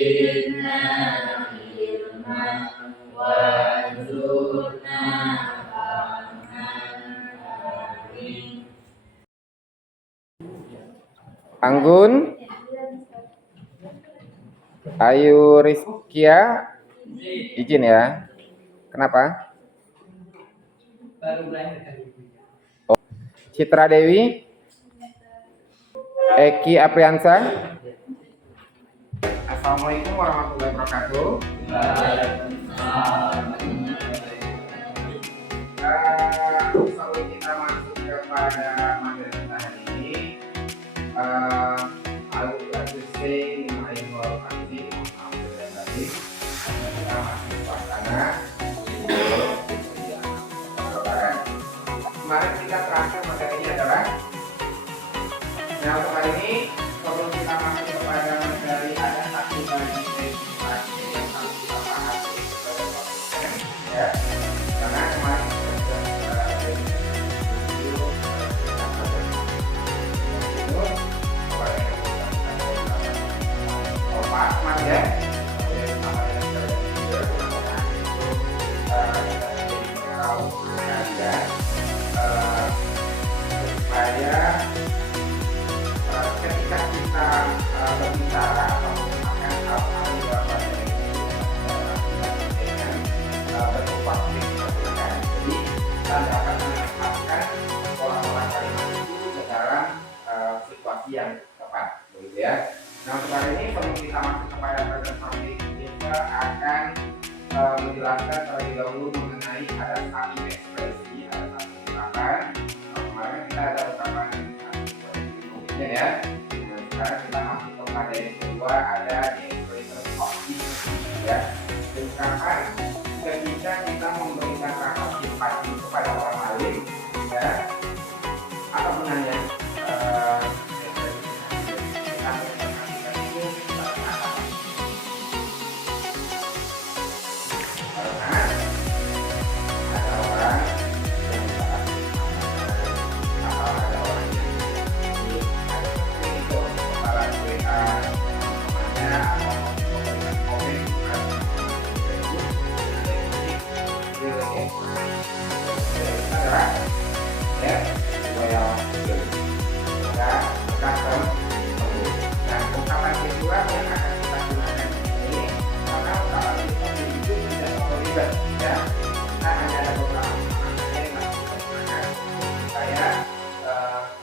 zidna ilma warzuqna fahman amin. Anggun, Ayu Rizkia, izin ya. Kenapa? Citra Dewi, Eki Apriansa. Assalamualaikum warahmatullahi wabarakatuh. Sebelum kita masuk kepada materi kita hari ini, I would like to say my kasih tadi kita masih suasana kemarin kita terakhir materinya adalah untuk hari ini sebelum kita masuk kepada materi ada satu lagi presentasi yang harus kita bahas ya karena kemarin kita sudah Pak Ahmad ya supaya ketika kita berbicara atau menggunakan hal-hal yang dapat dengan bentuk praktik jadi kita dapat menempatkan pola-pola kalimat itu ke dalam situasi yang tepat begitu ya. Nah untuk hari ini sebelum kita masuk kepada presentasi kita akan menjelaskan terlebih dahulu mengenai ada satu ekspresi, ada satu ungkapan. Kemarin kita ada ungkapan mungkinnya ya. Nah, sekarang kita masuk kepada yang kedua ada the expression of sympathy ya. Ungkapan ketika kita memberikan rasa simpati kepada orang lain ya atau menanya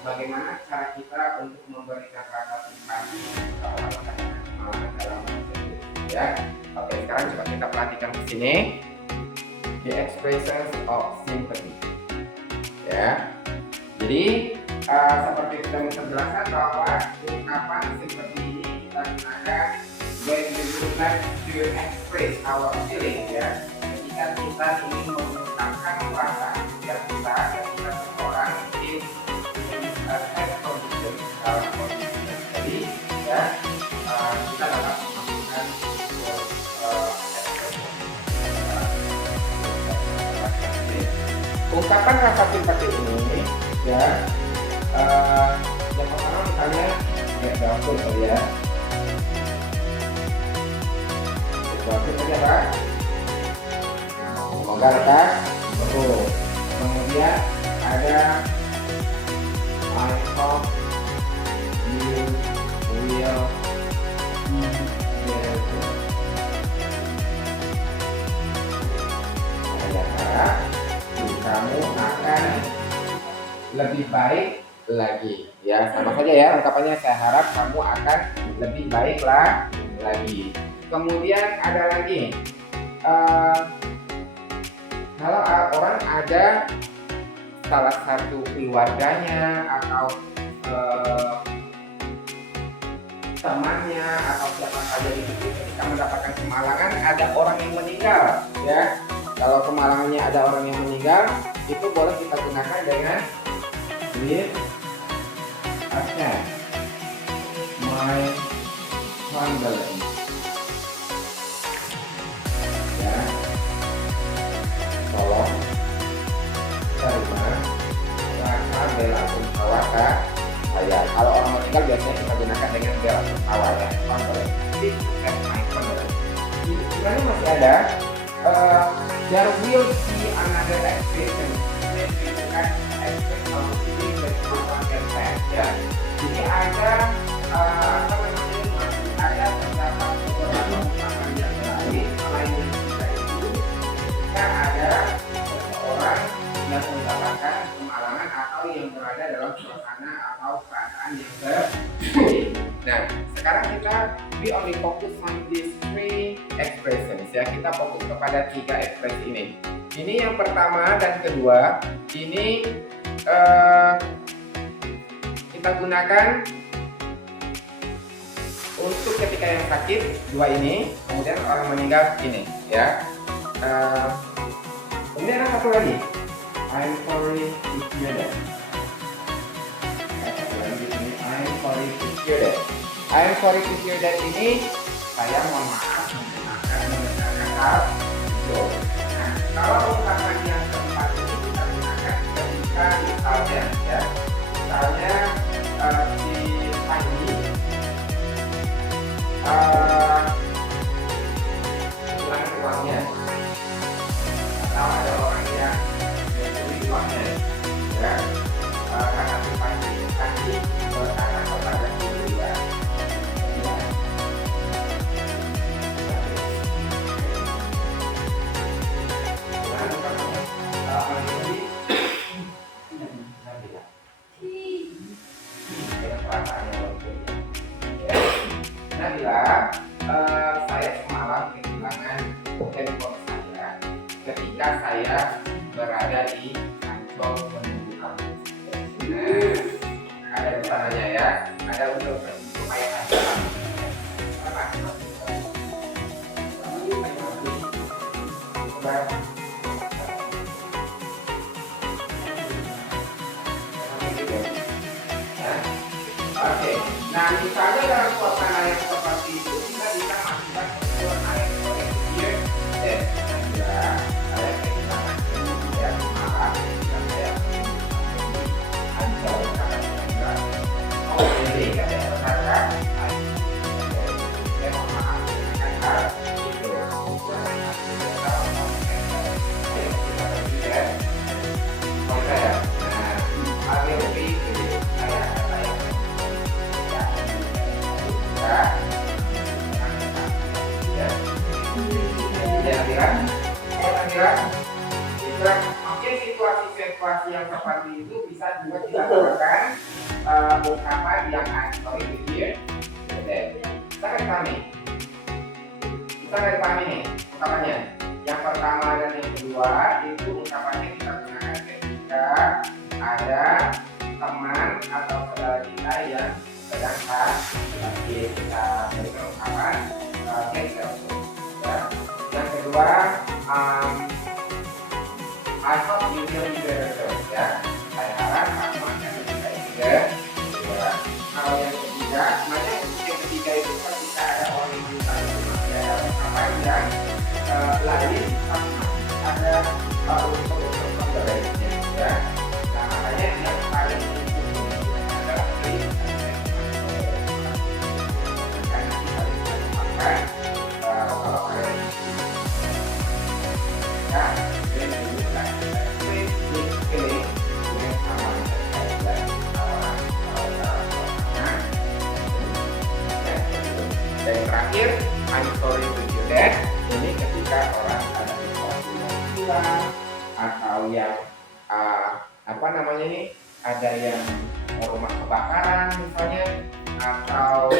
bagaimana cara kita untuk memberikan rasa simpati kepada orang dalam ya. Oke, sekarang coba kita perhatikan di sini the expressions of sympathy. Ya. Jadi seperti sudah menjelaskan bahwa ungkapan seperti ini kita gunakan when we would like to express our feeling ya. Ketika kita ingin mengungkapkan rasa yang kita ketika seseorang in health condition dalam kondisi jadi ya kita dapat melakukan ungkapan rasa simpati ini ya yang pertama misalnya gawat ya situasi tadi apa semoga rekas betul kemudian ada I hope you will be better. Saya harap kamu akan lebih baik lagi. Ya, sama saja ya ungkapannya. Saya harap kamu akan lebih baik lagi. Kemudian ada lagi, kalau orang ada salah satu keluarganya atau temannya atau siapa saja di situ ketika mendapatkan kemalangan ada orang yang meninggal ya. Kalau kemalangannya ada orang yang meninggal itu boleh kita gunakan dengan with my condolences ya. Tolong terima rasa bela sungkawa saya. Kalau orang meninggal biasanya kita gunakan dengan bela sungkawa ya. Condolences. Sebenarnya masih ada. There will be another expression. Ini bukan expression of feeling that someone can say, ya. Jadi ada apa namanya, masih ada terdapat beberapa ungkapan yang lain selain yang kita itu. Jika ada seseorang yang mendapatkan pengalaman atau yang berada dalam suasana atau perasaan yang berbeda. Nah, sekarang we only focus on these three expressions, ya. Kita fokus kepada 3 ekspresi ini. Ini yang pertama dan kedua, ini kita gunakan untuk ketika yang sakit, 2 ini, kemudian orang meninggal ini, ya. Kemudian ada satu lagi, I'm sorry to hear that. I'm sorry to hear that. I'm sorry to hear that ini, saya mohon maaf menggunakan hal itu. Nah, kalau ungkapan yang keempat ini kita gunakan ketika misalnya, ya, misalnya si Panji kehilangan uangnya, atau ada orang yang mencuri uangnya, ya, karena si Panji karena kepada diri, ya. Nabila, saya semalam kehilangan handphone saya ketika saya berada di Ancol menuju kampus. Nah, ada di sananya, ya, ada untuk supaya apa? Oke, nah misalnya dalam suasana yang seperti itu kita bisa masukkan unsur I'm sorry to hear that. Ya, saya kehilangan ya maaf dan saya Ancol karena meninggal. Oh, jadi kata saudara, saya mohon maaf dengan hal itu. Mungkin situasi-situasi yang seperti itu bisa juga dilakukan ungkapan yang I'm sorry to hear. Kita akan pahami nih ungkapannya. Yang pertama dan yang kedua itu ungkapannya kita gunakan ketika ada teman atau saudara kita yang sedang sakit, kita berikan ungkapan get well soon. Yang kedua, I hope you will be better soon. Ya, saya harap kamu akan lebih baik juga. Kalau yang ketiga, sebenarnya yang ketiga itu ketika ada orang yang misalnya ada ungkapan yang lain, ada unsur-unsur pembedaannya, ya. Nah, makanya yang paling adalah dan terakhir, I'm sorry to hear that. Ini ketika orang ada sesuatu yang hilang atau yang apa namanya ini, ada yang rumah kebakaran misalnya, atau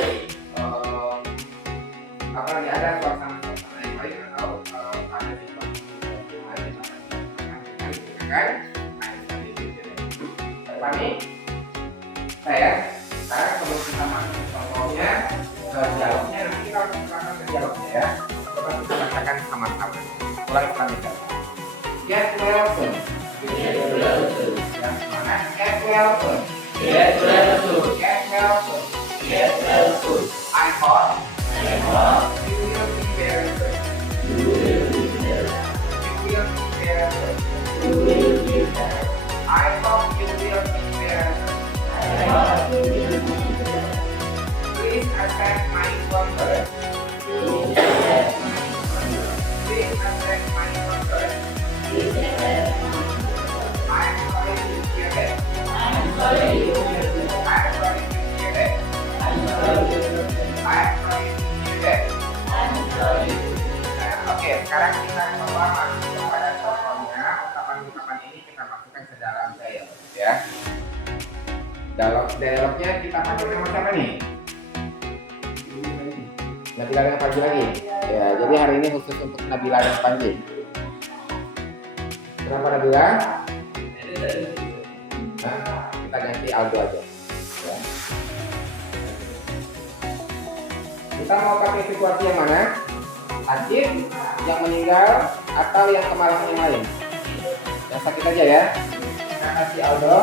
apa nih, ada suasana yang lain atau ada situasi yang lain kan? Kami saya sekarang sebelum kita masuk contohnya jawabnya, nanti kalau kita jawabnya, ya, coba kita bacakan sama-sama. Mulai kami jawab. Get well soon. Yang semangat. Get well soon. Get well soon. Get well soon. Get well soon. I hope you will be very soon. You will be very soon. You will be very soon. You will be very soon. I hope you will be very soon. I hope you will be very soon. Please accept my congrats. Please accept my congrats. I'm sorry to hear that. I'm sorry to hear I'm sorry to hear that. I'm sorry to hear I'm sorry to hear that. I'm sorry to Nah, oke, sekarang kita coba masuk kepada contohnya. Ungkapan-ungkapan ini kita masukkan ke dalam dialog, ya. Dalam dialognya kita pakai nama siapa nih? Nabila dan Panji lagi. Ya, jadi hari ini khusus untuk Nabila dan Panji. Kenapa Nabila? Nah, kita ganti Aldo aja. Ya. Kita mau pakai situasi yang mana? Sakit, yang meninggal, atau yang kemarahan yang lain? Yang sakit aja ya. Kita kasih Aldo.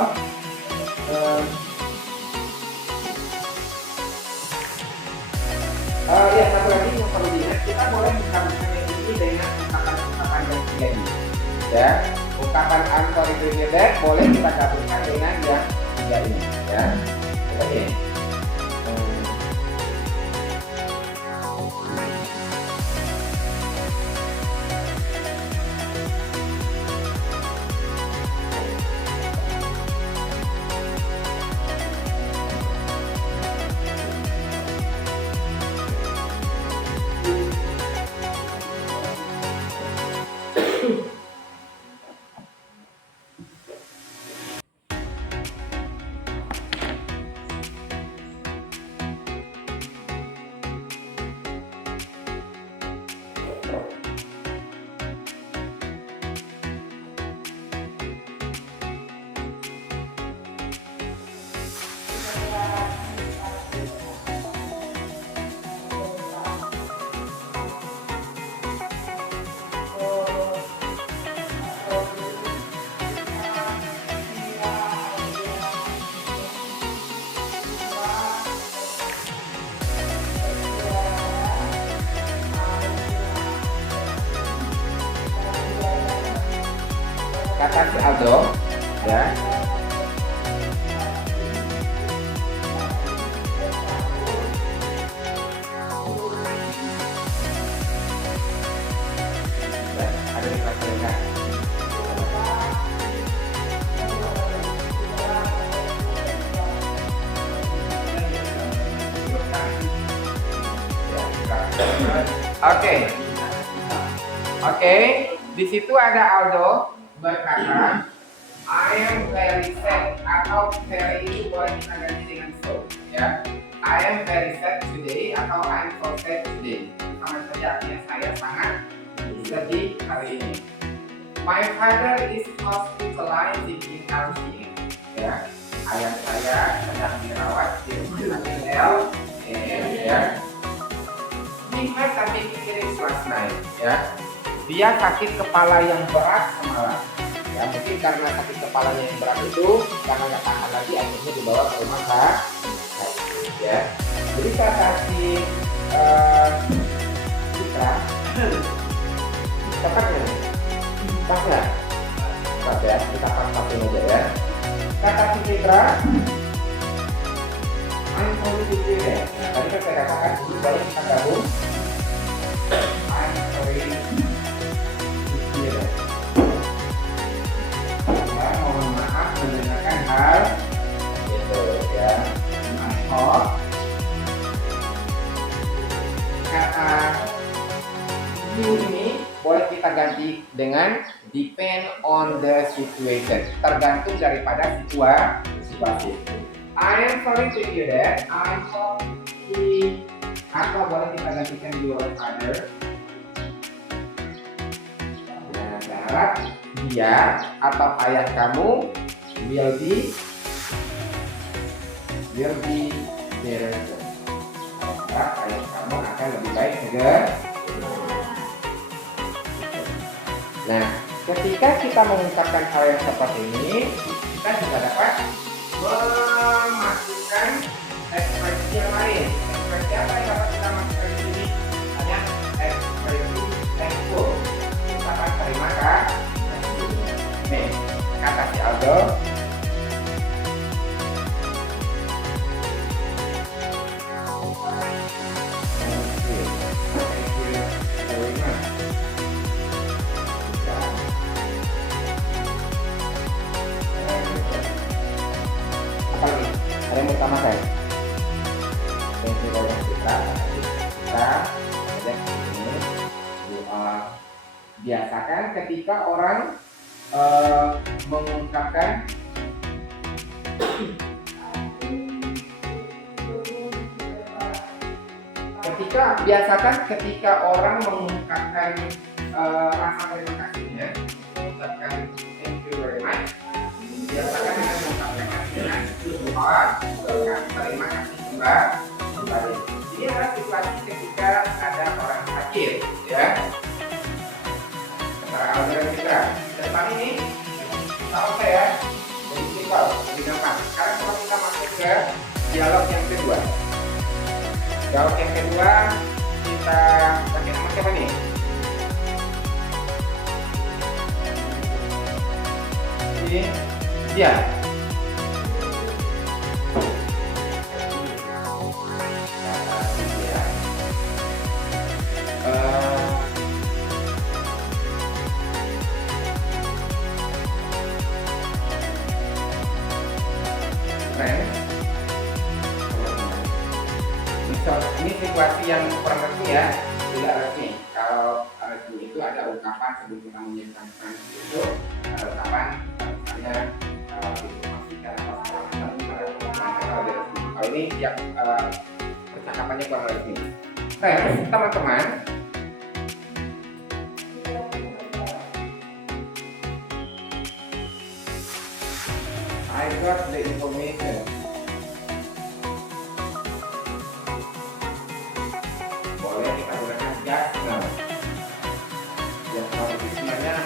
Ya, satu lagi yang perlu diingat, kita boleh menggabungkan ini dengan ungkapan-ungkapan yang tiga ini. Ya, ungkapan I'm sorry to hear that boleh kita gabungkan dengan yang tiga ini. Ya, oke. Kata si Aldo, ya. Ada di kelas mereka. Oke. Di situ ada Aldo berkata, I am very sad, atau very itu boleh kita ganti dengan so, ya. I am very sad today, atau I am so sad today. Sama saja artinya saya sangat sedih hari ini. My father is hospitalized in RCA, ya. Ayah saya sedang dirawat di rumah sakit ya. He had a big headache last night, ya. Dia sakit kepala yang berat semalam. Ya, mungkin karena sakit kepalanya yang berat itu karena nggak tahan lagi akhirnya dibawa ke rumah sakit. Ya, jadi saya kasih Citra. Tepat nggak? Pas nggak? Pas ya, kita pas-pasin aja ya. Saya kasih Citra. I'm sorry to hear that. Tadi kan saya katakan ini baru kita gabung. I'm sorry to hear that. Ya, mohon maaf mendengarkan hal itu ya. Oh, kata you ini boleh kita ganti dengan depend on the situation, tergantung daripada situasi. I am sorry to hear that. I'm sorry. Atau boleh kita gantikan your father dengan syarat dia atau ayah kamu will be better. Ayah kamu akan lebih baik juga. Nah, ketika kita mengungkapkan hal yang seperti ini, kita juga dapat memasukkan ekspresi yang lain. Ekspresi apa yang dapat kita masukkan di sini? Hanya ekspresi thankful. Ucapan terima kasih. Nih, kata si Aldo. Thank you very much. kita lihat ini. Biasakan ketika orang mengungkapkan ketika orang mengungkapkan rasa terima kasihnya, mengucapkan thank you very much, biasakan dengan mengungkapkan dengan terima kasih kembali. Ini adalah situasi ketika ada orang sakit, ya. Kita depan ini sama saya lebih simpel, lebih gampang. Sekarang kalau kita masuk ke dialog yang kedua. Dialog yang kedua kita pakai nama siapa nih? Ini dia. Ini situasi yang kurang resmi ya, tidak resmi. Kalau resmi itu ada ungkapan sebelum kita menyiapkan itu, ada ungkapan misalnya informasikan atau kalau resmi. Kalau ini yang percakapannya kurang resmi. Teman-teman, I got the information. Boleh kita gunakan just now. Just now itu sebenarnya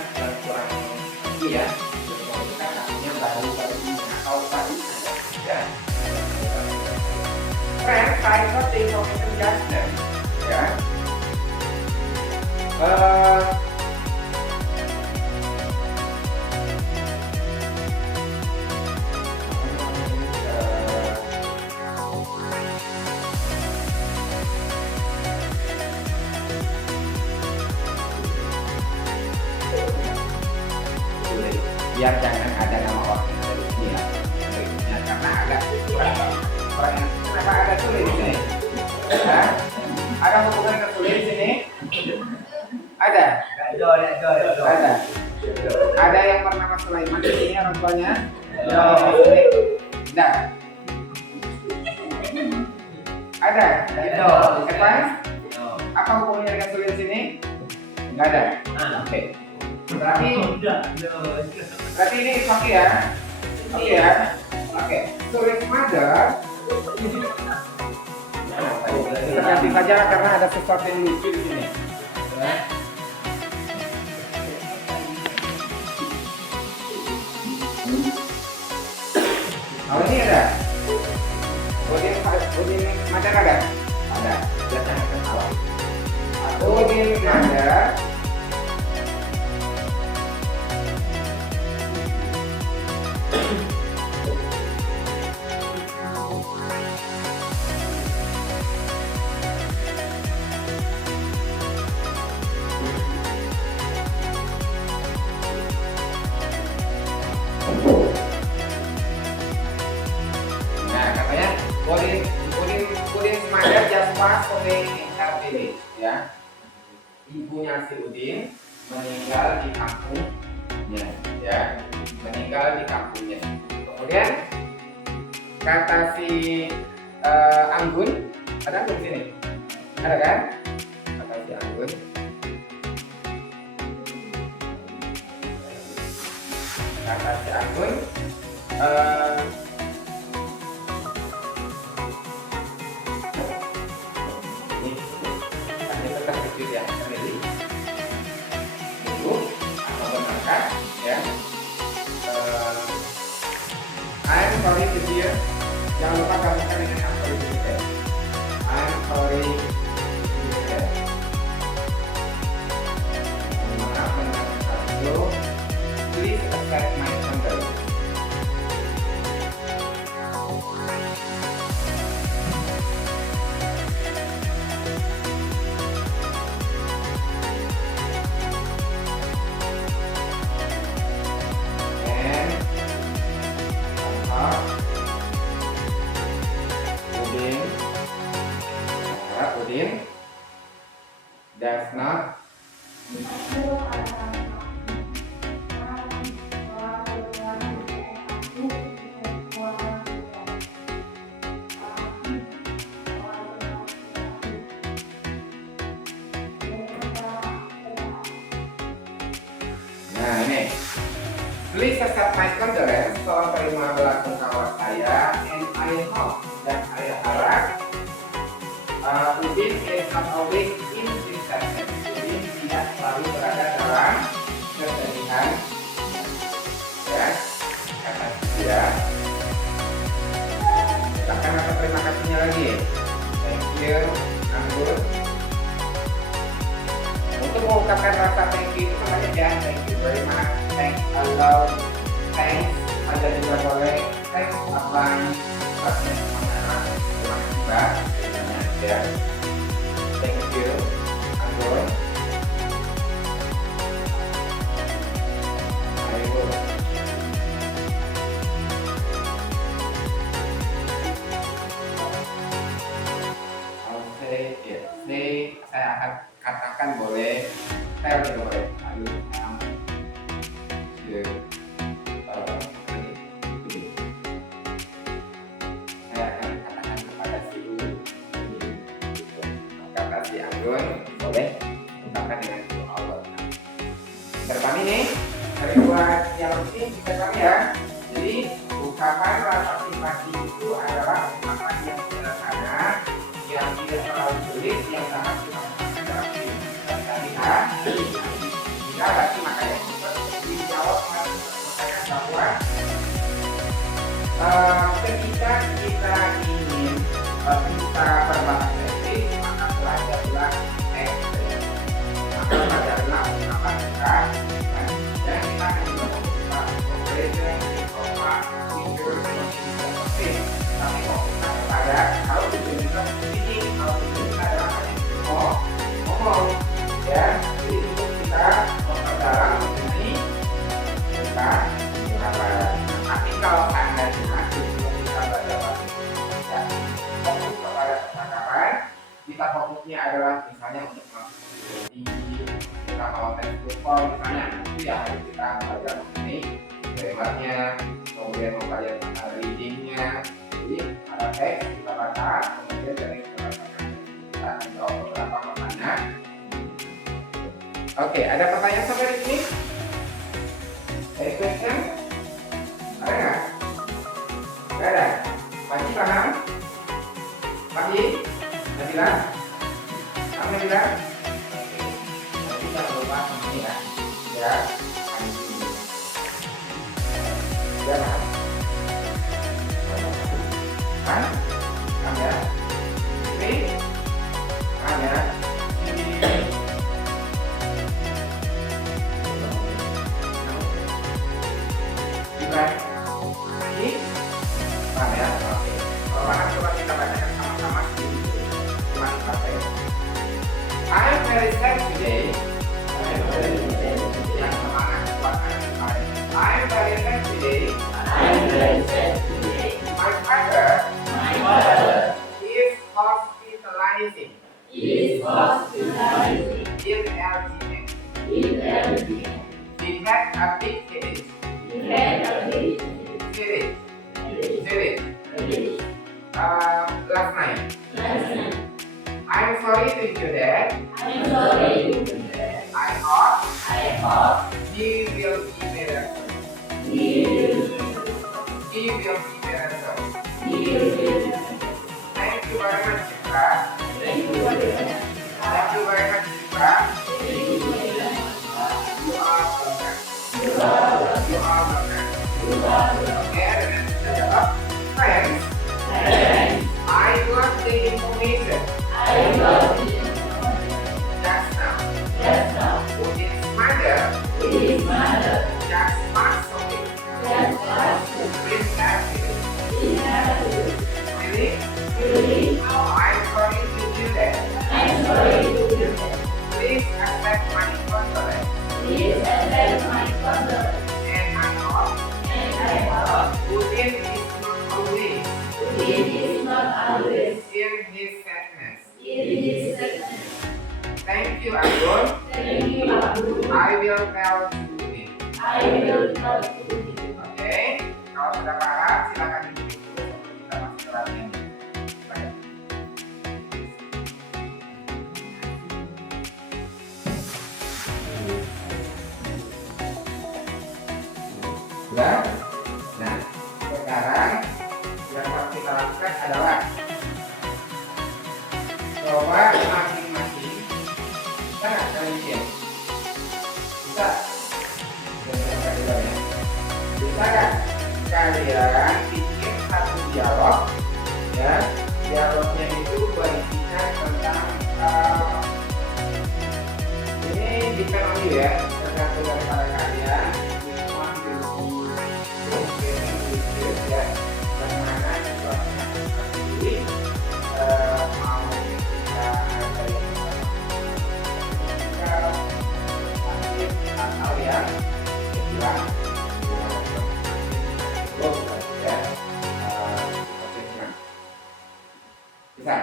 kurang tinggi ya. Kita artinya baru ini atau tadi ya. Friends, I got the information just now. Ya. Biar jangan ada nama orang yang ada di sini ya, karena agak orang yang kenapa agak sulit di sini? Ada hubungan dengan sulit di sini? Ada? Ada. Ada yang bernama Sulaiman di sini orang tuanya? Tidak. Ada? Evan? Apa hubungannya dengan sulit di sini? Enggak ada. Oke. Berarti ini oke ya, oke ya, oke. Sulit mother kita ganti saja karena ada sesuatu yang lucu di sini. Oh ini ada, Udin mother ada, jangan ketawa. Udin mother. Nah, katanya Udin Mother just passed away in her village, ya. Ibunya si Udin meninggal di kampungnya, ya. Meninggal di kampungnya. Kemudian kata si Anggun, ada Anggun di sini? Ada kan? Kata si Anggun. Kata si Anggun, ini hanya tetap kecil ya, ini ibu atau berangkat ya. I'm sorry to hear. Jangan lupa gabungkan dengan I'm sorry to hear. I'm sorry to hear. Maaf mendengarkan itu. Please accept my condolences. Udin Does not. Nah ini, please accept my condolence. Tolong terima bela sungkawa saya, and I hope dan saya harap Udin is not always in deception. Udin tidak selalu berada dalam kesedihan. Ya, kata dia. Akan ada terima kasihnya lagi. Thank you, Anggur. Untuk mengungkapkan rasa thank you itu namanya ya, thank you very much, thanks a lot, thanks ada juga boleh, thanks a bunch, rasanya semuanya terima kasih mbak, ya, thank you, Anggur. Ayo. Saya akan katakan boleh, saya juga boleh. Ayo, saya akan katakan kepada si U, kata si Anggun boleh ungkapkan dengan itu Allah. Depan ini dari buat yang penting kita kami ya. Jadi ungkapan rasa simpati itu adalah ungkapan yang sederhana, yang tidak terlalu sulit, yang sangat dimanfaatkan dalam kehidupan sehari-hari. Jika berarti makanya dijawab mengatakan bahwa ketika kita ingin bisa berbahasa Inggris, maka belajarlah ekspresi. Maka belajarlah ungkapan kita, dan kita akan juga membuka operation, diploma, future, tapi kalau kita kepada kalau kita speaking, kalau kita adalah ngomong, ya, jadi itu kita memperdalam mengenai kita apa. Tapi kalau anda dengar kita belajar ya, fokus kepada percakapan, kita fokusnya adalah misalnya untuk masuk tinggi, kita mau tes TOEFL misalnya, itu ya harus kita belajar mengenai grammarnya, kemudian mempelajari readingnya. Jadi ada teks kita baca, kemudian dari kita jawab beberapa pertanyaan. Oke, ada pertanyaan sampai di sini? Ada question? Ada nggak? Nggak ada. Pagi paham? Pagi? Nabila? Kamu Nabila? Oke. Jangan lupa ini ya. Ya. Ya paham? Kan? Paham ya? Ini? Paham ya? Ini. Ini paham ya? Oke. Kalau paham coba kita bacakan sama-sama cuma sampai. I'm very sad today. Yang semangat buat anak-anak. I'm very sad today. My father is hospitalizing. In LGN. He had a big headache. Last night. I'm sorry to hear that. I hope he will be better. Thank you very much, Citra. Thank you very much, Citra. You are welcome. Friends, I got the information just now. Udin's mother just passed away. Please accident. Really? I'm sorry to do that. Please accept my condolence. And I hope Udin is not always in his sadness. Thank you. you, Abdul. Thank you, Abdul. I will tell you. I will tell you. Oke, kalau sudah paham silakan duduk dulu sebelum kita masuk ke latihan. Silakan. Sudah? Nah, sekarang yang harus kita lakukan adalah coba masing-masing bisa nggak kalian bikin? Bisa? Bisa nggak kalian bikin satu dialog, ya? Dialognya itu berisikan tentang ini depend on you ya, tergantung daripada kalian. Which one will be ya? Yang mana situasinya sendiri mau kita ada yang atau yang bilang ya bisa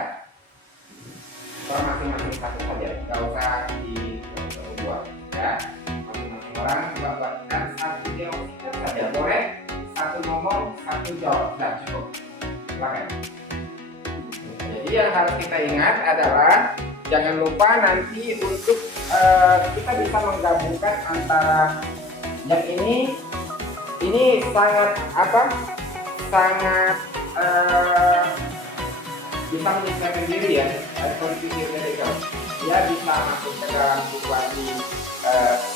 kalau masing-masing satu saja, nggak usah dibuat ya, masing-masing orang coba buatkan satu dialog singkat saja, boleh satu ngomong satu jawab, sudah cukup. Silakan. Jadi yang harus kita ingat adalah jangan lupa nanti untuk kita bisa menggabungkan antara yang ini sangat sangat bisa menyesuaikan diri ya, kondisi medical. Dia bisa masuk ke dalam situasi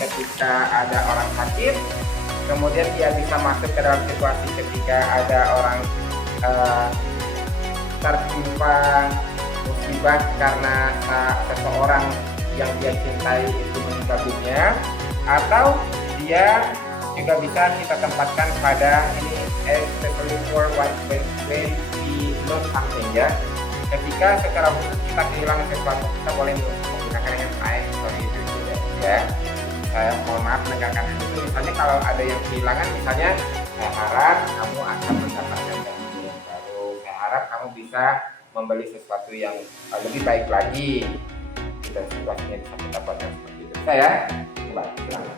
ketika ada orang sakit, kemudian dia bisa masuk ke dalam situasi ketika ada orang tertimpa musibah karena seseorang yang dia cintai itu meninggal dunia, atau dia juga bisa kita tempatkan pada ini especially for when we lose something ya. Ketika secara khusus kita kehilangan sesuatu, kita boleh menggunakan yang I sorry itu ya. Saya mohon maaf menegakkan itu. Misalnya kalau ada yang kehilangan, misalnya saya harap kamu akan mendapatkan gaji yang baru. Saya harap kamu bisa membeli sesuatu yang lebih baik lagi. Dan situasinya bisa kita buatkan seperti itu. Saya coba silakan.